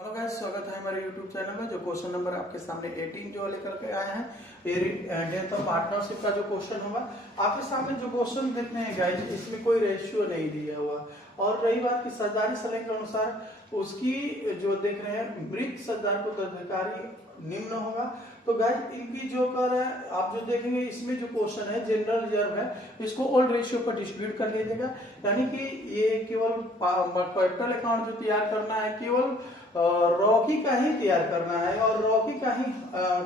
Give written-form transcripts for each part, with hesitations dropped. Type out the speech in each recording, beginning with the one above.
Hello guys, स्वागत है हमारे YouTube चैनल में। जो क्वेश्चन नंबर आपके सामने 18 जो लेकर के आए हैं, ये डेथ ऑफ पार्टनरशिप का जो क्वेश्चन होगा आपके सामने। जो क्वेश्चन देखते हैं गाइस, इसमें कोई रेशियो नहीं दिया हुआ। और रही बात की साझेदारी सलाह के अनुसार उसकी जो देख रहे हैं, मृत साझेदार को उत्तराधिकारी निम्न होगा। तो गाइस इनकी जो कर है, आप जो देखेंगे इसमें जो क्वेश्चन है जनरल रिजर्व है, इसको ओल्ड रेशियो पर डिस्ट्रीब्यूट कर लीजिएगा। यानी कि ये केवल कैपिटल अकाउंट जो तैयार करना है, केवल रॉकी का ही तैयार करना है और रॉकी का ही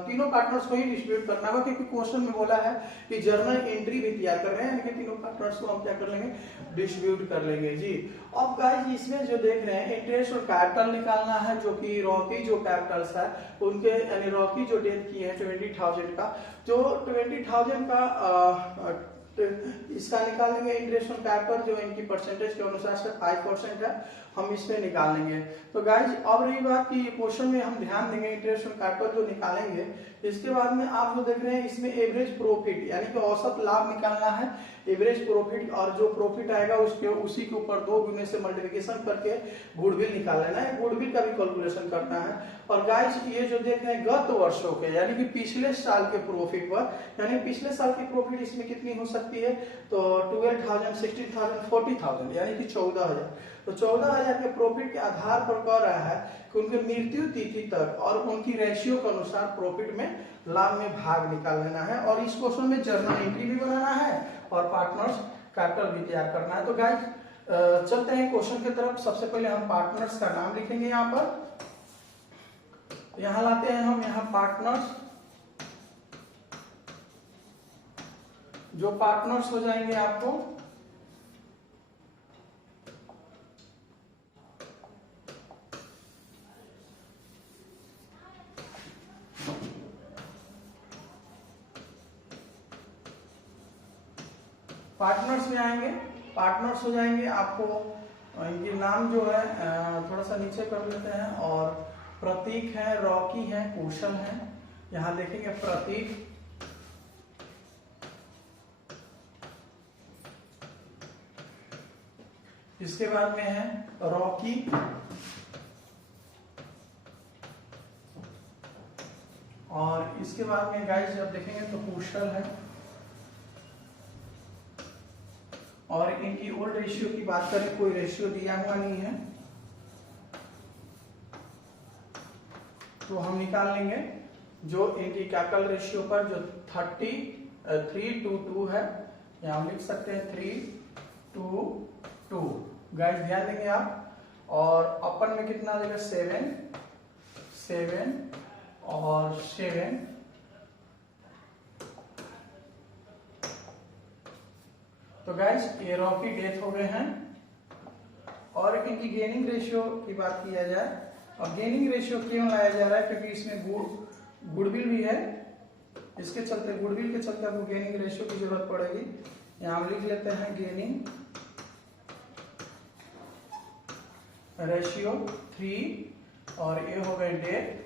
तीनों पार्टनर्स को ही डिस्ट्रीब्यूट करना होगा, क्योंकि क्वेश्चन में बोला है कि जर्नल एंट्री भी तैयार कर रहे हैं, लेकिन तीनों पार्टनर्स को हम क्या कर लेंगे, डिस्ट्रीब्यूट कर लेंगे जी। अब गाइस इसमें जो देख रहे हैं, इंटरेस्ट और कैपिटल निकालना है, जो कि रॉकी जो कैपिटल्स है उनके, यानी रॉकी जो डेथ की है 20,000 का, जो 20,000 का इसका निकालेंगे। इंटरेस्ट ऑन कैपिटल जो इनकी परसेंटेज के अनुसार से 5% है, हम इस पे निकालेंगे। तो गाइज अब रही बात कि क्वेश्चन में हम ध्यान देंगे इंटरेस्ट ऑन कैपिटल जो निकालेंगे, इसके बाद में आप जो देख रहे हैं इसमें एवरेज प्रॉफिट यानी कि औसत लाभ निकालना है, एवरेज प्रॉफिट, और जो प्रॉफिट आएगा उसके उसी के ऊपर 2 गुने से मल्टीप्लिकेशन करके गुडविल निकाल लेना है, गुडविल का भी कैलकुलेशन करना है। और गाइज ये जो देख रहे हैं गत वर्षों के यानी कि पिछले साल के प्रॉफिट पर, यानी पिछले साल की प्रॉफिट इसमें कितनी हो सकती है, तो 12,000, 16,000, 40,000 यानी कि 14,000। तो 14,000 के प्रॉफिट के आधार पर कह रहा है कि उनके मृत्यु तिथि तक और उनकी रेशियो के अनुसार प्रॉफिट में लाभ में भाग निकाल लेना है। और इस क्वेश्चन में जर्नल एंट्री भी बनाना है और पार्टनर्स कैपिटल भी तैयार करना है। तो गाइस चलते हैं क्वेश्चन की तरफ। सबसे पहले हम पार्टनर्स का नाम लिखेंगे यहाँ पर, यहाँ लाते हैं हम यहाँ पार्टनर्स। जो पार्टनर्स हो जाएंगे आपको पार्टनर्स में आएंगे, पार्टनर्स हो जाएंगे आपको। इनके नाम जो है थोड़ा सा नीचे कर लेते हैं। और प्रतीक है, रॉकी है, कुशल है। यहां देखेंगे प्रतीक, इसके बाद में है रॉकी, और इसके बाद में गाइस जब देखेंगे तो कुशल है। और इनकी ओल्ड रेशियो की बात करें, कोई रेशियो दिया हुआ नहीं है, तो हम निकाल लेंगे जो इनकी कैपिटल रेशियो पर जो 3:2 है, यहां हम लिख सकते हैं 3:2। गाइस ध्यान देंगे आप। और अपन में कितना देगा, 7 और 7। तो गाइस ये रॉकी डेथ हो गए हैं। और इनकी गेनिंग रेशियो की बात किया जाए, अब गेनिंग रेशियो क्यों लाया जा रहा है, क्योंकि इसमें गुडविल भी है, इसके चलते गुडविल के चलते आपको गेनिंग रेशियो की जरूरत पड़ेगी। यहां हम लिख लेते हैं गेनिंग रेशियो 3, और ये हो गए डेथ।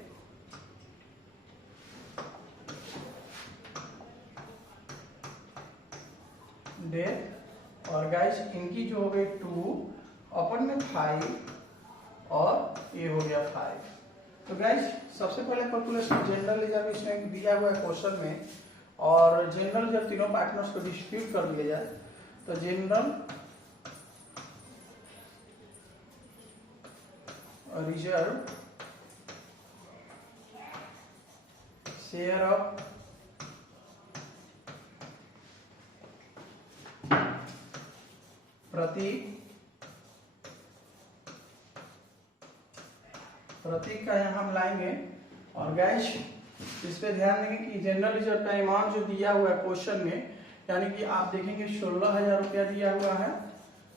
और गाइस इनकी जो हो गई 2 अपन में 5, और ये हो गया 5। तो गाइस सबसे पहले कैलकुलेशन जनरल रिजर्व इसमें दिया हुआ है क्वेश्चन में। और जनरल जब तीनों पार्टनर्स को डिस्ट्रीब्यूट कर दिया जाए, तो जनरल रिजर्व शेयर ऑफ प्रतीक का यहाँ हम लाएंगे। और गैस इस पे ध्यान देंगे कि जनरल रिजर्व का अमाउंट जो दिया हुआ है क्वेश्चन में, यानी कि आप देखेंगे 16,000 रुपया दिया हुआ है।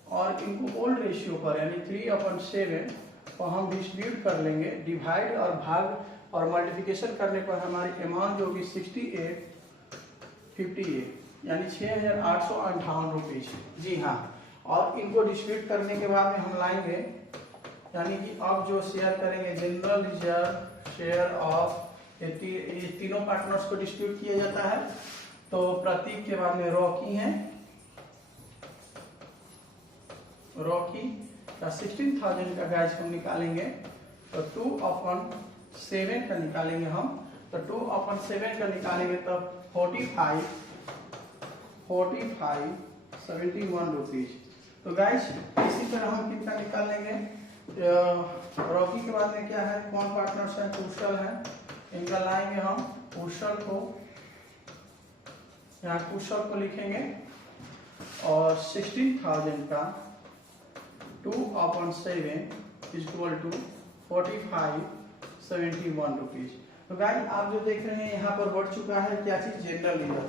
और इनको ओल्ड रेशियो पर यानी 3/7 को हम डिस्ट्रीब्यूट कर लेंगे, डिवाइड और भाग और मल्टीप्लिकेशन करने पर हमारी अमाउंट जो होगी 6858 यानी 6,858 रुपीज। जी हाँ। और इनको डिस्ट्रीब्यूट करने के बाद में हम लाएंगे, यानी कि अब जो शेयर करेंगे जनरल रिजर्व शेयर ऑफ, ये तीनों पार्टनर्स को डिस्ट्रीब्यूट किया जाता है। तो प्रतीक के बाद में रॉकी है, रॉकी का 16,000 का गैस हम निकालेंगे। तो 2/7 का निकालेंगे हम, तो 2/7 का निकालेंगे तो 45 71 रुपीज। तो गाइस इसी तरह हम कितना निकाल लेंगे, रॉकी के बाद में क्या है, कौन पार्टनर्स है, कुशल है, इनका लाएंगे हम कुशल को, यहाँ कुशल को लिखेंगे और 16,000 का 2/7 इक्वल टू 45 71 रुपीज। तो गाइस आप जो देख रहे हैं यहाँ पर बढ़ चुका है क्या चीज, जनरल ईयर।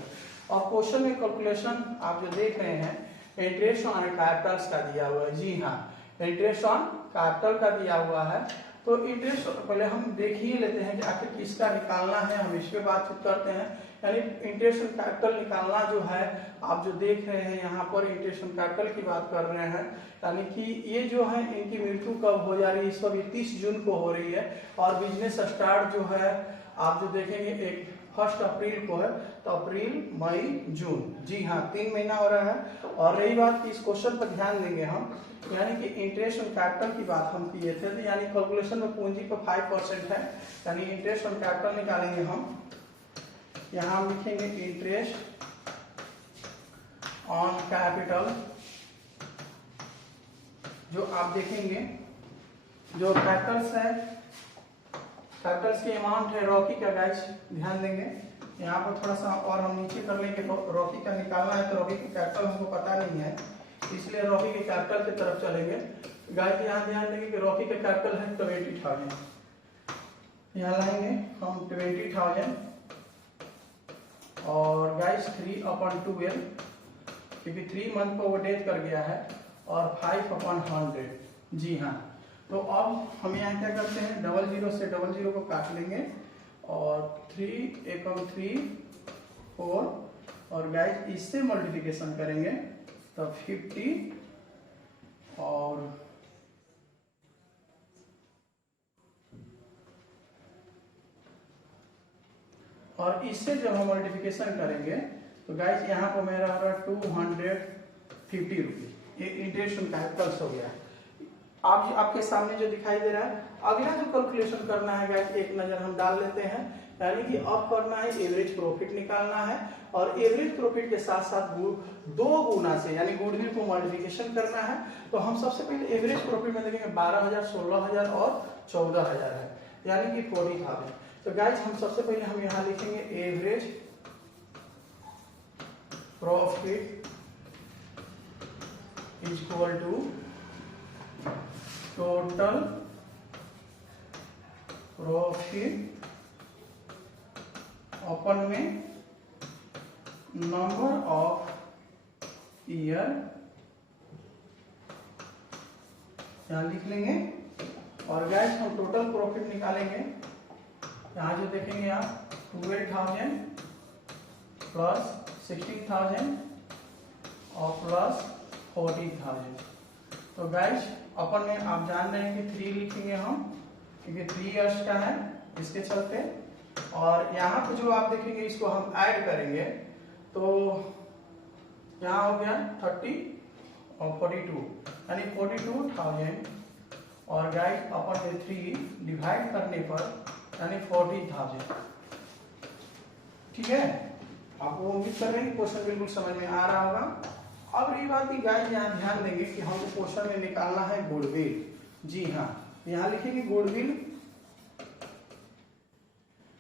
और क्वेश्चन में कैलकुलेशन आप जो देख रहे हैं इंटरेस्ट ऑन कैपिटल्स का दिया हुआ है। जी हाँ, इंटरेस्ट ऑन कैपिटल का दिया हुआ है। तो इंटरेस्ट पहले हम देख ही लेते हैं कि आखिर किसका निकालना है, हम इस पे बातचीत करते हैं। यानी इंटरेस्ट ऑन कैपिटल निकालना जो है, आप जो देख रहे हैं यहाँ पर इंटरेस्ट ऑन कैपिटल की बात कर रहे हैं, यानी कि ये जो है इनकी मृत्यु कब हो जा रही है, इस वक्त 30 जून को हो रही है। और बिजनेस स्टार्ट जो है आप जो देखेंगे एक 1 अप्रैल को है, तो अप्रैल मई जून, जी हाँ 3 महीना हो रहा है। और रही बात कि इस क्वेश्चन पर ध्यान देंगे हम, यानी कि इंटरेस्ट ऑन कैपिटल की बात हम किए थे, तो यानी कैलकुलेशन में पूंजी पर 5% है, यानी इंटरेस्ट ऑन कैपिटल निकालेंगे हम। यहाँ हम लिखेंगे इंटरेस्ट ऑन कैपिटल, जो आप देखेंगे जो कैपिटल्स है, कैपिटल्स की अमाउंट है रॉकी का, गाइस ध्यान देंगे यहाँ पर थोड़ा सा और हम नीचे कर लेंगे। रॉकी का निकालना है तो रॉकी की कैपिटल हमको पता नहीं है, इसलिए रॉकी के कैपिटल की तरफ चलेंगे। गाइस यहाँ ध्यान देंगे कि रॉकी का कैपिटल है 20,000, यहाँ लाएंगे हम 20,000 और गाइस 3/12 क्योंकि 3 मंथ पर वो डेथ कर गया है, और 5/100, जी हाँ। तो अब हम यहाँ क्या करते हैं, 00 से 00 को काट लेंगे और 3 एकम 3 4, और गाइस इससे मल्टीप्लिकेशन करेंगे तो 50 और इससे जब हम मल्टीप्लिकेशन करेंगे तो गाइस यहाँ पर मेरा आ रहा 250 रुपीज, ये इंटरेस्ट ऑन कैपिटल्स हो गया। आप आपके सामने जो दिखाई दे रहा है, अगला जो कैलकुलेशन करना है गाइस एक नजर हम डाल लेते हैं। यानी कि अब करना है एवरेज प्रॉफिट निकालना है, और एवरेज प्रॉफिट के साथ साथ 2 गुना से यानी गुडविल को मल्टीप्लिकेशन करना है। तो हम सबसे पहले एवरेज प्रॉफिट में देखेंगे 12,000, 16,000 और 14,000 है, यानी कि 40,000। तो गाइस हम सबसे पहले हम यहाँ लिखेंगे average profit equal to total profit upon में नंबर ऑफ ईयर, यहां लिख लेंगे। और गाइस हम टोटल प्रॉफिट निकालेंगे, यहां जो देखेंगे आप 12,000 प्लस 16,000 और प्लस 40,000। तो गाइस अपन में आप जान रहे हैं कि 3 लिखेंगे हम, क्योंकि 3 इयर्स का है इसके चलते। और यहाँ पे जो आप देखेंगे इसको हम ऐड करेंगे तो यहाँ हो गया 30 और 42, यानी 42,000, और गाइस अपन में 3 डिवाइड करने पर यानी 40,000। ठीक है, आपको उम्मीद कर रहे हैं क्वेश्चन बिल्कुल समझ में आ रहा होगा। अब रही बात की गाइस यहाँ ध्यान देंगे कि हमको क्वेश्चन में निकालना है गुडविल। जी हाँ, यहाँ लिखेंगे गुडविल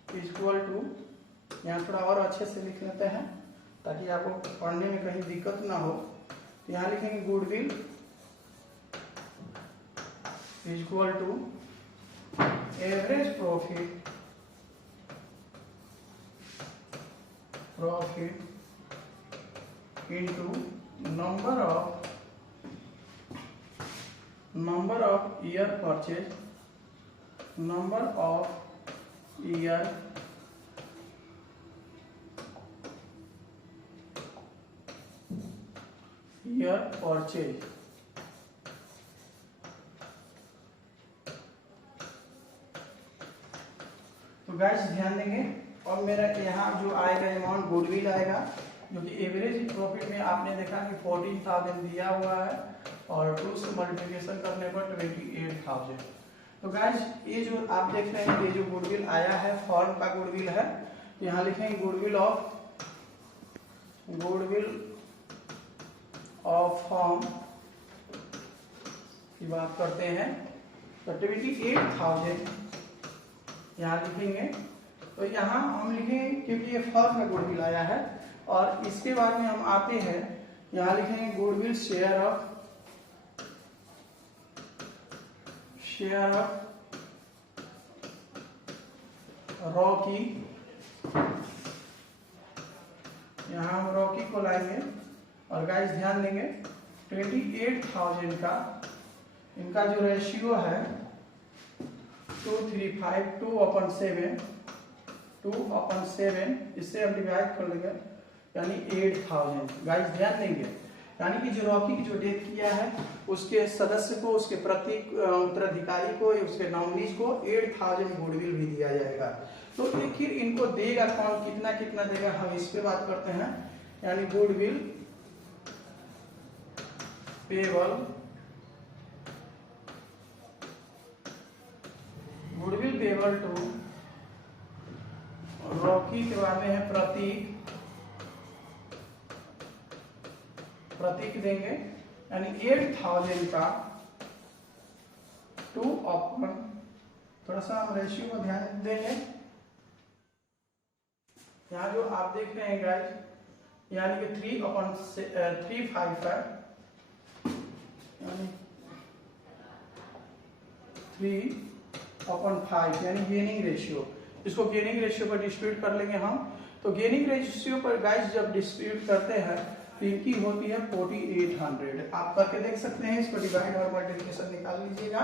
इक्वल टू, यहाँ थोड़ा और अच्छे से लिख लेते हैं ताकि आपको पढ़ने में कहीं दिक्कत ना हो। तो यहाँ लिखेंगे goodwill equal to average profit into number of year purchase, number of year purchase। तो गाइस ध्यान देंगे, और मेरा यहाँ जो आएगा अमाउंट गुडविल आएगा, जो कि एवरेज प्रॉफिट में आपने देखा कि 14,000 दिया हुआ है, और 2 से मल्टीप्लिकेशन करने पर 28,000। तो गाइस ये जो आप देख रहे हैं, ये जो गुडविल आया है फॉर्म का गुडविल है, तो यहाँ लिखेंगे गुडविल ऑफ फॉर्म की बात करते हैं, तो 28,000 यहाँ लिखेंगे। तो यहाँ हम लिखेंगे क्योंकि ये फॉर्म का गुडविल आया है, और इसके बाद में हम आते हैं यहाँ लिखेंगे गुडविल शेयर ऑफ रॉकी, यहाँ हम रॉकी को लाएंगे। और गाइस ध्यान देंगे 28,000 का इनका जो रेशियो है 235, 2/7, इससे हम डिवाइड कर लेंगे यानी 8,000। गाइस ध्यान देंगे यानी कि जो रॉकी की जो डेथ किया है उसके सदस्य को, उसके उत्तराधिकारी को, उसके नॉमिनीज को 8,000 गुडविल भी दिया जाएगा। तो आखिर इनको देगा कौन, कितना कितना देगा, हम इस पे बात करते हैं। यानी गुडविल पेबल टू रॉकी के बाद में है प्रतीक देंगे, यानी 8,000 का 2/, थोड़ा सा हम रेशियो को ध्यान देंगे। यहाँ जो आप देख रहे हैं गाइस, यानी कि 3/5 है, यानी 3/5 यानी गेनिंग रेशियो। इसको गेनिंग रेशियो पर डिस्ट्रीब्यूट कर लेंगे हम। तो गेनिंग रेशियो पर गाइस जब डिस्ट्रीब्यूट करते हैं तो इनकी होती है 4800। आप करके देख सकते हैं, इसको डिवाइड और मल्टीप्लिकेशन निकाल लीजिएगा।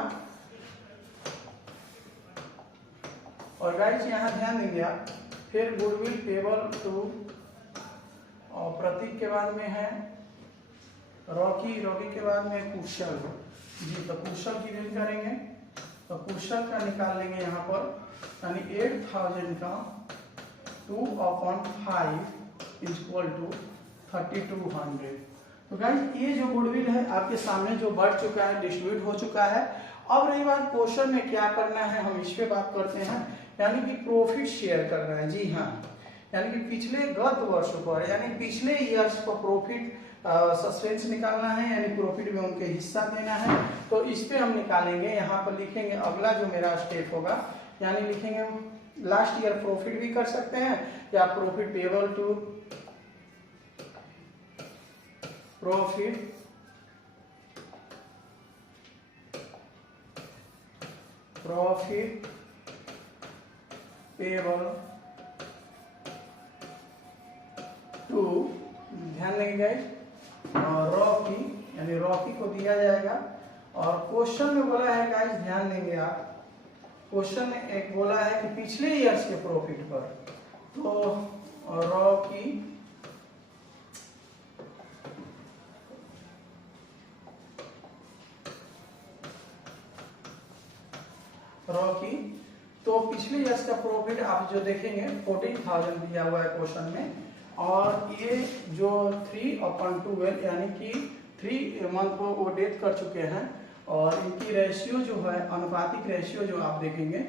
और गाइस यहाँ ध्यान देंगे आप, फिर गुडविल पेबल टू और प्रतीक के बाद में है रॉकी के बाद में कुशल जी। तो कुशल की डेट करेंगे तो कुशल का निकाल लेंगे यहाँ पर, यानी 8,000 का 2/5 = 3200। तो गाइस ये जो गुडविल है आपके सामने जो बढ़ चुका है, डिस्ट्रीब्यूट हो चुका है। अब रही बात क्वेश्चन में क्या करना है, हम इस पे बात करते हैं, यानी कि प्रॉफिट शेयर करना है। जी हाँ, यानी कि पिछले गत वर्ष पर, यानी पिछले ईयर्स पर प्रॉफिट सस्पेंस निकालना है, यानी प्रॉफिट में उनके हिस्सा देना है। तो इस पे हम निकालेंगे, यहाँ पर लिखेंगे अगला जो मेरा स्टेप होगा, यानी लिखेंगे लास्ट ईयर प्रॉफिट भी कर सकते हैं, या profit payable to profit payable to, ध्यान देंगे गाइस, रॉकी, यानी रॉकी को दिया जाएगा। और क्वेश्चन में बोला है गाइस, ध्यान देंगे आप, क्वेश्चन में एक बोला है कि पिछले ईयर्स के प्रॉफिट पर, तो रॉकी तो पिछले ईयर्स का प्रॉफिट आप जो देखेंगे 14,000 दिया हुआ है क्वेश्चन में। और ये जो 3/12 यानी कि 3 मंथ को वो डेथ कर चुके हैं, और इनकी रेशियो जो है, अनुपातिक रेशियो जो आप देखेंगे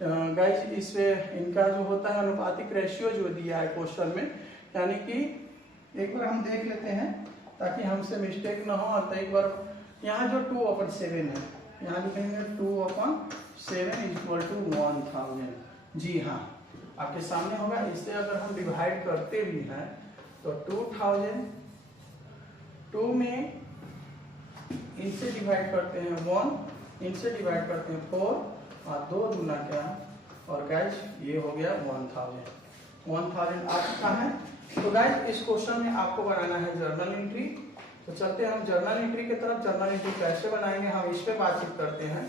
गाइस, इससे इनका जो होता है अनुपातिक रेशियो जो दिया है क्वेश्चन में, यानी कि एक बार हम देख लेते हैं ताकि हमसे मिस्टेक ना हो। और तो एक बार यहाँ जो 2/7 है, यहाँ लिखेंगे 2/7 = 1000। जी हाँ, आपके सामने होगा। इससे अगर हम डिवाइड करते भी हैं तो 2000 2 में इनसे डिवाइड करते हैं 1, इनसे डिवाइड करते हैं 4, और 2 दूना क्या, और गाइस ये हो गया 1000 आ चुका है। तो गाइस इस क्वेश्चन में आपको बनाना है जर्नल एंट्री। तो चलते हैं हम जर्नल एंट्री की तरफ। जर्नल एंट्री कैसे बनाएंगे हम इस पे बातचीत करते हैं।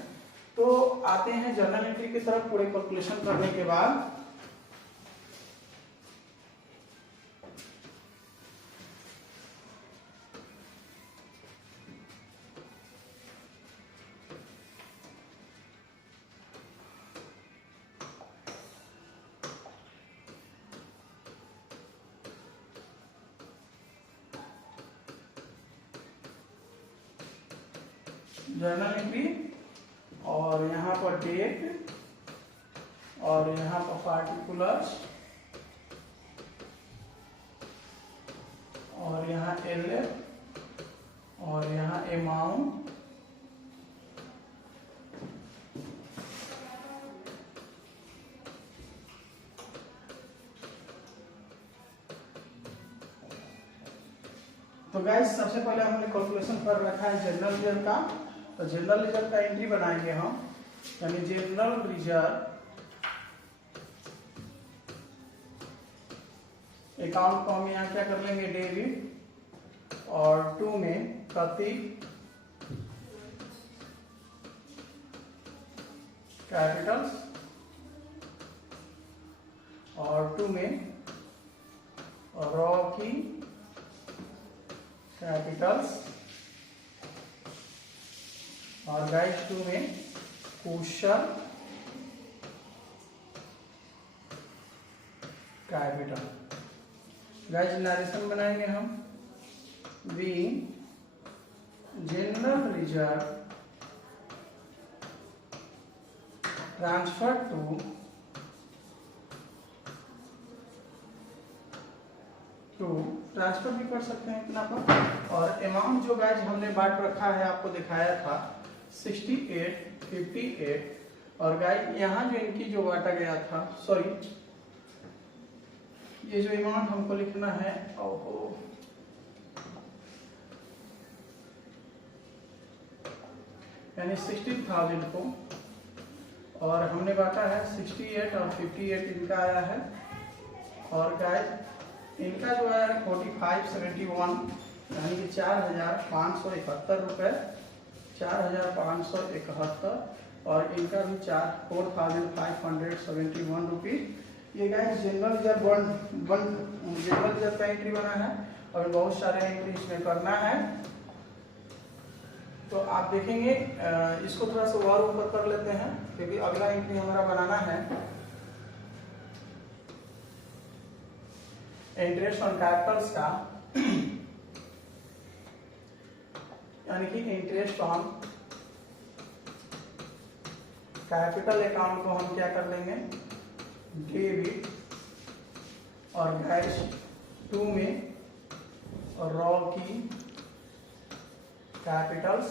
तो आते हैं जर्नल एंट्री की तरफ। पूरे कैलकुलेशन करने के बाद जर्नल एंट्री और यहाँ पर डेट, और यहाँ पर पार्टिकुलर्स, और यहाँ एलएफ, और यहाँ अमाउंट, तो गाइस सबसे पहले हमने कैलकुलेशन कर रखा है जनरल रिजर्व का। तो जनरल रिजर्व का एंट्री बनाएंगे हम, यानी जनरल रिजर्व अकाउंट को हम यहाँ क्या कर लेंगे, डेबिट, और 2 में प्रतीक कैपिटल्स, और 2 में रॉकी कैपिटल्स, और गाइस 2 में कुशल कैपिटल। गाइस नरेशन बनाएंगे हम, by general reserve transfer to transfer भी कर सकते हैं इतना पर। और अमाउंट जो गाइस हमने बांट रखा है, आपको दिखाया था 68, 58, और गाइस यहाँ जो इनकी जो बांटा गया था, सॉरी ये जो अमाउंट हमको लिखना है, ओहो यानी 60,000 को, और हमने बांटा है 68 और 58 इनका आया है, और गाइस इनका जो है 4571 यानी कि 4,571 रुपए, 4,571, और इनका भी 4,571 रुपीज। ये गाइस जनरल रिजर्व का एंट्री बना है, और बहुत सारे एंट्री इसमें करना है। तो आप देखेंगे इसको थोड़ा सा और ऊपर कर लेते हैं, क्योंकि अगला एंट्री हमारा बनाना है इंटरेस्ट ऑन कैपिटल्स का, यानी कि इंटरेस्ट ऑन कैपिटल अकाउंट को हम क्या कर लेंगे, डेबिट, और गाइस 2 में Rocky Capitals,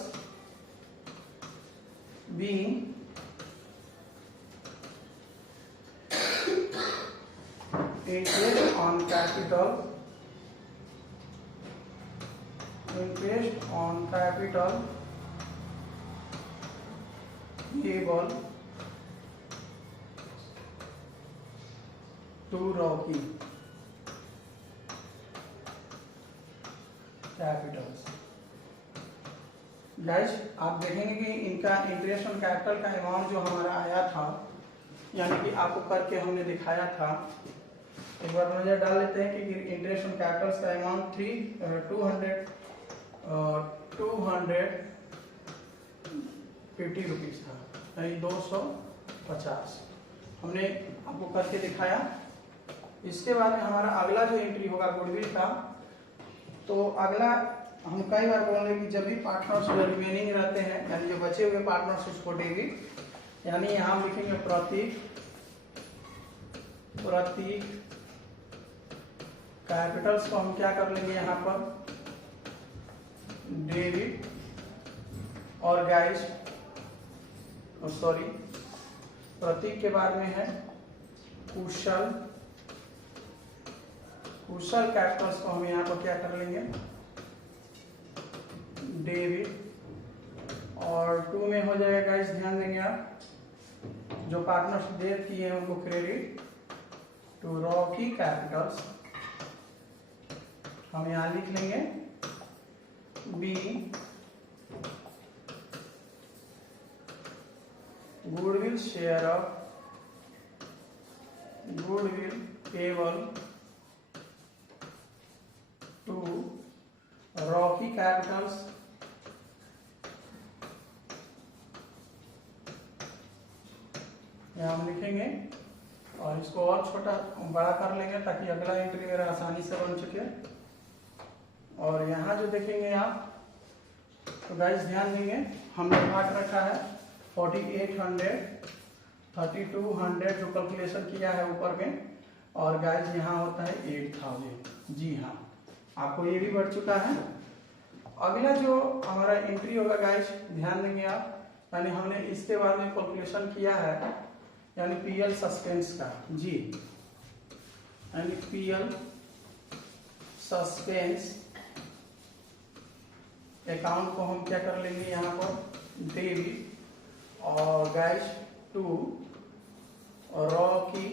being interest on capital payable to Rocky Capitals. Guys आप देखेंगे कि इनका इंटरेस्ट ऑन कैपिटल का अमाउंट जो हमारा आया था, यानी कि आपको करके हमने दिखाया था, एक बार नजर डाल लेते हैं कि इंटरेस्ट ऑन कैपिटल्स का अमाउंट 250 रुपीज था, यानी 250 हमने आपको करके दिखाया। इसके बाद में हमारा अगला जो एंट्री होगा गुडविल का। तो अगला हम कई बार बोल रहे हैं कि जब भी पार्टनर्स रिमेनिंग रहते हैं, यानी जो बचे हुए पार्टनर्स उसको डेबिट, यानी यहाँ हम लिखेंगे प्रतीक कैपिटल्स को हम क्या कर लेंगे यहाँ पर, डेबिट, और गाइस सॉरी प्रतीक के बाद में है कुशल कैपिटल्स को हम यहाँ पर क्या कर लेंगे, डेबिट, और 2 में हो जाएगा गाइस, ध्यान देंगे आप, जो पार्टनर्स डेट किए हैं उनको क्रेडिट टू रॉकी कैपिटल्स, हम यहां लिख लेंगे by goodwill share of goodwill payable to Rocky capitals, यहां हम लिखेंगे, और इसको और छोटा बड़ा कर लेंगे ताकि अगला एंट्री मेरा आसानी से बन सके। और यहाँ जो देखेंगे आप, तो गाइस ध्यान देंगे, हमने बांट रखा है 4800 3200 जो कैलकुलेशन किया है ऊपर में, और गाइज यहाँ होता है 8000। जी हाँ, आपको ये भी बढ़ चुका है। अगला जो हमारा एंट्री होगा गाइज, ध्यान देंगे आप, यानी हमने इसके बाद में कैलकुलेशन किया है यानी पीएल सस्पेंस का। जी, यानी पीएल सस्पेंस अकाउंट को हम क्या कर लेंगे यहाँ पर डेबिट, और guys to Rocky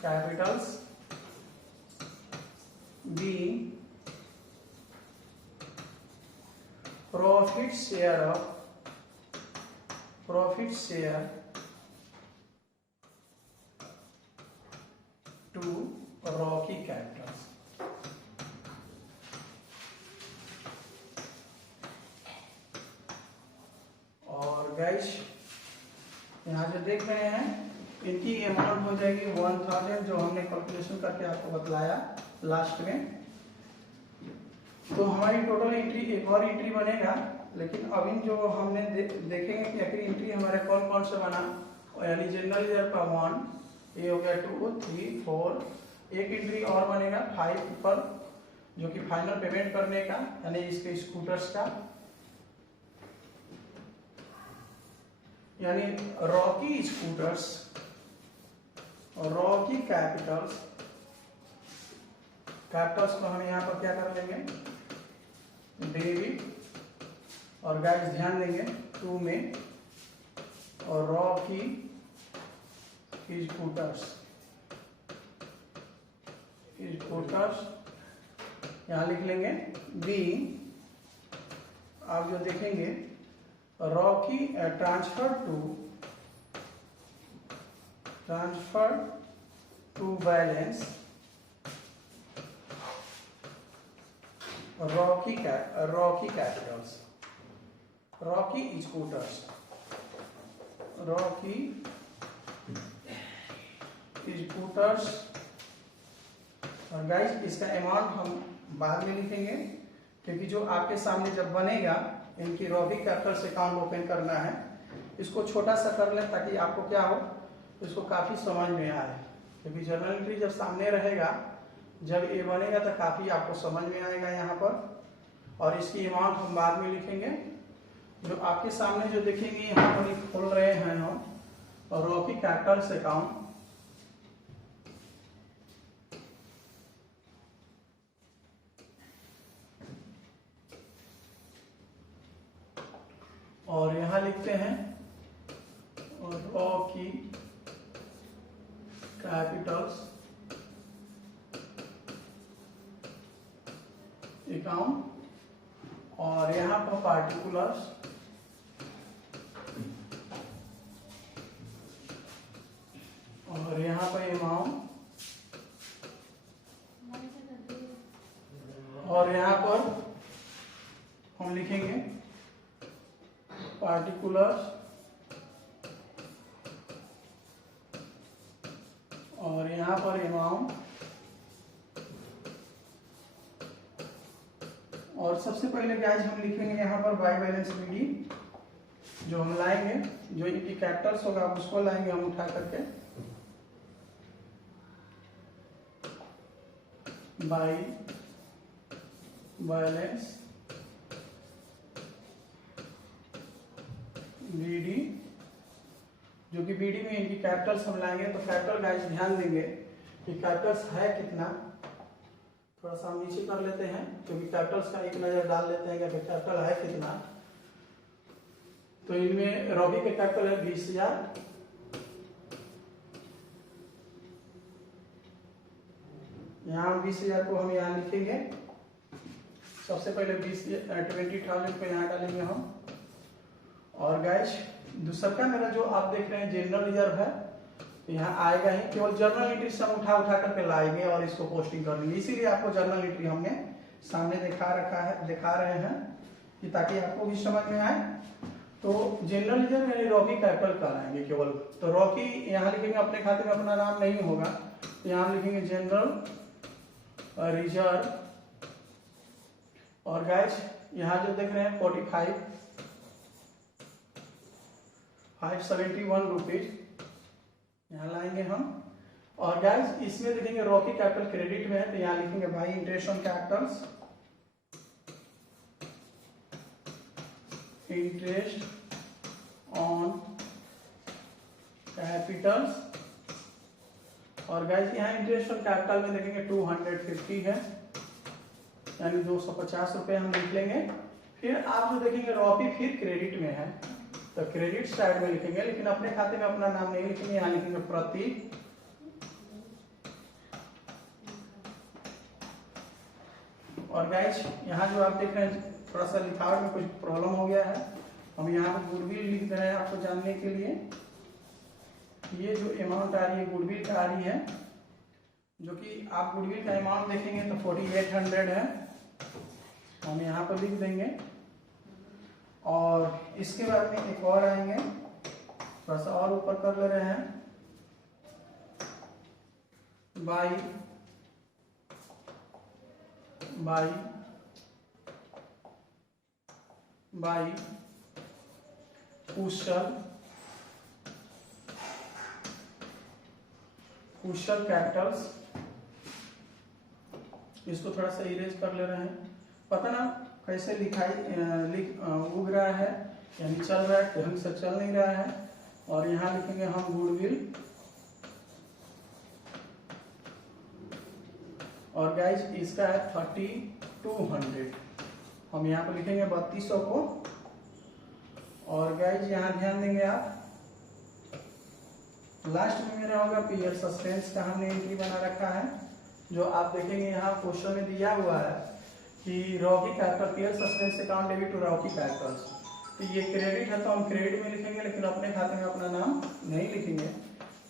capitals being profit share to Rocky Capitals। और गाइस यहाँ जो देख रहे हैं इनकी अमाउंट हो जाएगी 1000, जो हमने कैलकुलेशन करके आपको बतलाया लास्ट में। तो हमारी टोटल एंट्री, एक और एंट्री बनेगा, लेकिन अब इन जो हमने देखेंगे कि आखिर एंट्री हमारे कौन कौन से बना, यानी जनरल रिजर्व का 1, ये हो गया 2 3 4, एक एंट्री और बनेगा 5 पर, जो कि फाइनल पेमेंट करने का, यानी इसके स्कूटर्स का, यानी रॉकी स्कूटर्स और रॉकी कैपिटल्स को हम यहाँ पर क्या कर लेंगे डेबिट, और गाइस ध्यान देंगे 2 में, और रॉकी स्कूटर्स यहाँ लिख लेंगे बी। आप जो देखेंगे Rocky transfer to balance Rocky capitals, Rocky scooters, और गाइस इसका अमाउंट हम बाद में लिखेंगे, क्योंकि जो आपके सामने जब बनेगा इनकी रॉकी कैपिटल्स अकाउंट ओपन करना है, इसको छोटा सा कर लें ताकि आपको क्या हो, इसको काफी समझ में आए, क्योंकि जर्नल एंट्री जब सामने रहेगा, जब ये बनेगा तो काफी आपको समझ में आएगा यहाँ पर। और इसकी अमाउंट हम बाद में लिखेंगे। जो आपके सामने जो देखेंगे यहाँ पर खोल रहे हैं हम और रॉकी कैपिटल्स अकाउंट, और यहाँ लिखते हैं रॉकी कैपिटल्स अकाउंट, और यहाँ पर पार्टिकुलर्स, और यहाँ पर अमाउंट, और यहाँ पर हम लिखेंगे पार्टिकुलर्स, और यहाँ पर अमाउंट, और सबसे पहले गाइस हम लिखेंगे यहाँ पर बाय बैलेंस बीडी, जो हम लाएंगे, जो इनकी कैपिटल्स होगा उसको लाएंगे हम उठा करके, बाय बैलेंस बीडी, जो कि बीडी में इनकी कैपिटल्स हम लाएंगे। तो कैपिटल गाइस ध्यान देंगे कि कैपिटल्स है कितना, थोड़ा सा हम नीचे कर लेते हैं, क्योंकि कैपिटल्स का एक नजर डाल लेते हैं कि कैपिटल है कितना। तो इनमें रॉकी के कैपिटल है 20,000, यहाँ 20,000 को हम यहाँ लिखेंगे। सबसे पहले 20,000 को यहाँ डालेंगे हम। और गाइस दूसरा मेरा जो आप देख रहे हैं जनरल रिजर्व है, यहाँ आएगा ही, केवल जर्नल एंट्री से हम उठा करके लाएंगे और इसको पोस्टिंग कर देंगे। इसीलिए आपको जर्नल एंट्री हमने सामने दिखा रहे हैं कि ताकि आपको भी समझ में आए। तो जनरल रिजर्व यानी रॉकी कैपिटल कराएंगे केवल। तो रॉकी यहाँ लिखेंगे, अपने खाते में अपना नाम नहीं होगा, यहाँ लिखेंगे जनरल रिजर्व। और गाइस यहाँ जो देख रहे हैं 45 571 रुपीज यहाँ लाएंगे हम। और गाइस इसमें देखेंगे रॉकी कैपिटल क्रेडिट में है तो यहाँ लिखेंगे by interest on Capitals, interest on Capitals. और गाइस यहाँ इंटरेस्ट ऑन कैपिटल में देखेंगे 250 है, यानी 250 रुपए हम लिख लेंगे। फिर आप जो देखेंगे रॉकी फिर क्रेडिट में है तो क्रेडिट साइड में लिखेंगे, लेकिन अपने खाते में अपना नाम नहीं लिखेंगे, यहाँ लिखेंगे प्रतीक। और गाइस यहाँ जो आप देख रहे हैं थोड़ा सा लिखावट में कुछ प्रॉब्लम हो गया है, हम यहाँ पर गुडविल लिख रहे हैं आपको जानने के लिए। ये जो अमाउंट आ रही है गुडविल का आ रही है, जो कि आप गुडविल का अमाउंट देखेंगे तो 4800 है, हम यहाँ पर लिख देंगे। और इसके बाद में एक और आएंगे, थोड़ा सा और ऊपर कर ले रहे हैं, बाई कुशल कैपिटल्स। इसको थोड़ा सा इरेज कर ले रहे हैं, पता ना कैसे उग रहा है, यानी चल रहा है ढंग से चल नहीं रहा है। और यहाँ लिखेंगे हम गुडविल। और गाइस इसका है 3200, हम यहाँ पर लिखेंगे 3200 को। और गाइस यहाँ ध्यान देंगे आप, लास्ट में मेरा होगा पीयर सस्पेंस का हमने एंट्री बना रखा है, जो आप देखेंगे यहाँ क्वेश्चन में दिया हुआ है कि Rocky capital peer suspense account debit to Rocky capitals. तो ये क्रेडिट है तो हम क्रेडिट में लिखेंगे, लेकिन अपने खाते में अपना नाम नहीं लिखेंगे,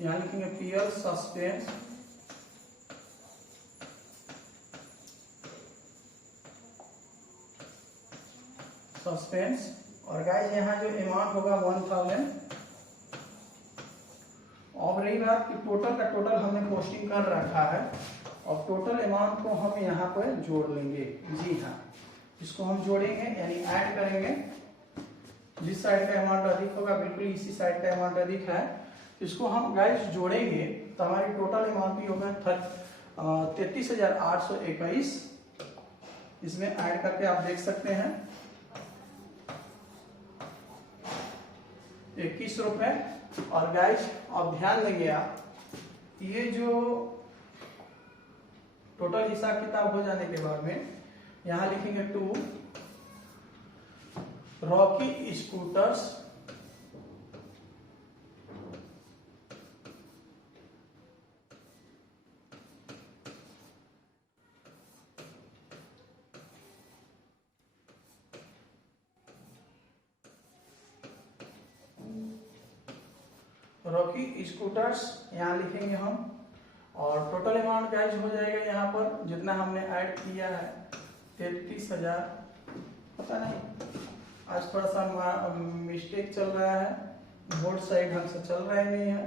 यहाँ लिखेंगे पीयर सस्पेंस और गाइस यहाँ जो अमाउंट होगा 1000। अब रही बात कि टोटल का टोटल हमने पोस्टिंग कर रखा है, और टोटल अमाउंट को हम यहाँ पर जोड़ लेंगे। जी हाँ, इसको हम जोड़ेंगे यानी ऐड करेंगे। जिस साइड का अमाउंट अधिक होगा बिल्कुल इसी साइड का अमाउंट अधिक है, इसको हम गाइस जोड़ेंगे तो हमारी टोटल अमाउंट भी होगा 33,821। इसमें ऐड करके आप देख सकते हैं 21 रुपए। और गाइस अब ध्यान देंगे आप, ये जो टोटल हिसाब किताब हो जाने के बाद में यहाँ लिखेंगे टू रॉकी स्कूटर्स यहाँ लिखेंगे हम। और टोटल अमाउंट गाइस हो जाएगा यहाँ पर जितना हमने ऐड किया है 33,000। पता नहीं आज थोड़ा सा मिस्टेक चल रहा है, बोर्ड साइड ढंग से चल रहा ही नहीं है,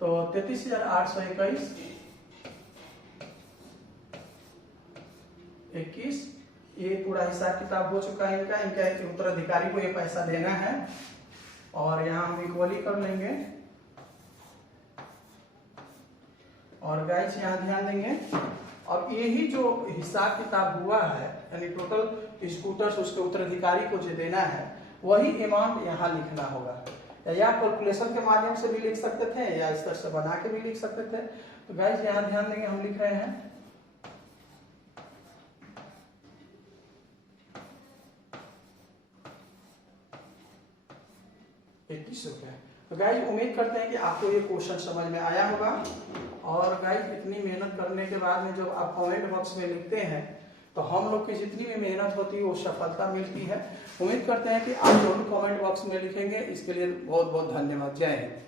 तो 33,821 ये पूरा हिसाब किताब हो चुका है इनका उत्तराधिकारी को ये पैसा देना है। और यहाँ हम इक्वली कर लेंगे। और गाइस यहाँ ध्यान देंगे, अब यही जो हिसाब किताब हुआ है यानी टोटल स्कूटर्स उसके उत्तराधिकारी को जो देना है वही अमाउंट यहाँ लिखना होगा। या कैलकुलेशन के माध्यम से भी लिख सकते थे या इस तरह से बना के भी लिख सकते थे। तो गाइस यहाँ ध्यान देंगे, हम लिख रहे हैं ₹21। तो गाइस उम्मीद करते हैं कि आपको ये क्वेश्चन समझ में आया होगा। और गाइस इतनी मेहनत करने के बाद में जब आप कमेंट बॉक्स में लिखते हैं तो हम लोग की जितनी भी मेहनत होती है वो सफलता मिलती है। उम्मीद करते हैं कि आप जरूर कमेंट बॉक्स में लिखेंगे। इसके लिए बहुत बहुत धन्यवाद। जय हिंद।